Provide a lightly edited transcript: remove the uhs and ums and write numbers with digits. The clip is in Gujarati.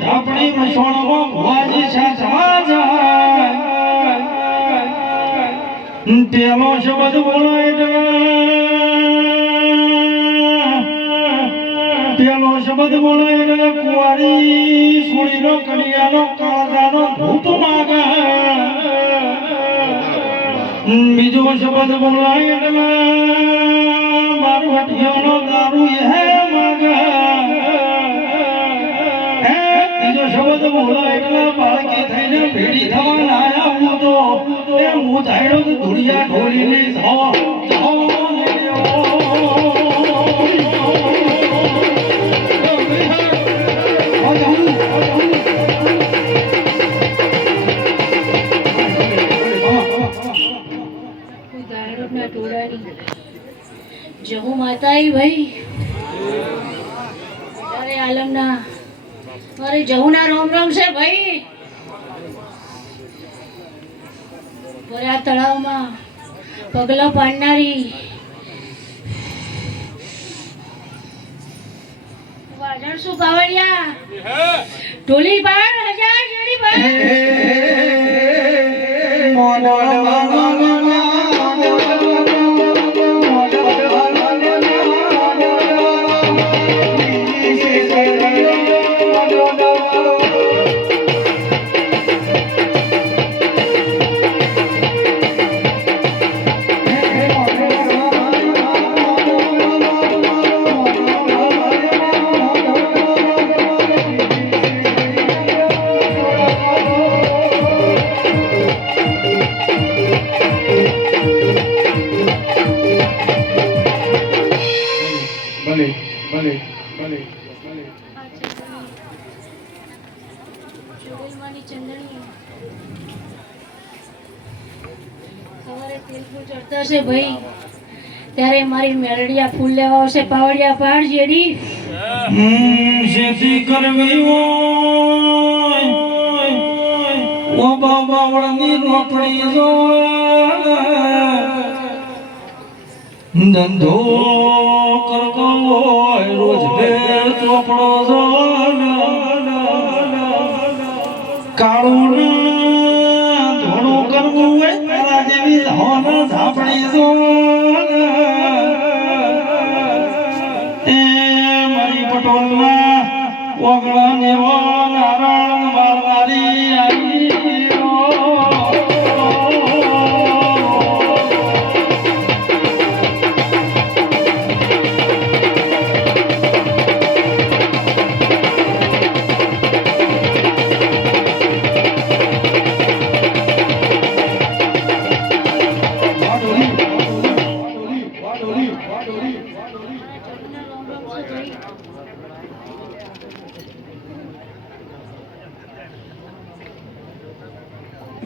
ઝાપડી મસોણમાં ભુવાજી સાચવા જાય પેલો શબ્દ બોલાય કુંવારી સુણીનો કડિયાનો કાળજાનો ધૂપ માગે બીજો શબ્દ બોલાય મારું હટિયાનો દારૂ હે માગે ત્રીજો શબ્દ બોલાય એટલે બાળકી થઈને ભેડી થવા લાયા હું તો એ હું ધાયડો ધુડિયા ઢોલીને જાઓ જહુ માતાઈ ભાઈ અરે આલમના અરે જહુના રોમ રોમ છે ભાઈ ભર્યા તળાવમાં પગલા પાડનારી વાજણ શું પાવડિયા ઢોલી પાડ હજાર જેડી પાડ ભાઈ ત્યારે મારી મેલડિયા ફૂલ લેવા આવશે પાવડિયા પાડ જેડી જેથી કરવી ઓ બાવળની રોપડી જો ધંધો કરતો હોય રોજ બે ચોપડો જો કાળું ધોળું કરવું હોય તારા જેવી હોન ઝાપડી જો એ મારી પટોલના ઓગળા નેવો નારાયણ મારનારી આવી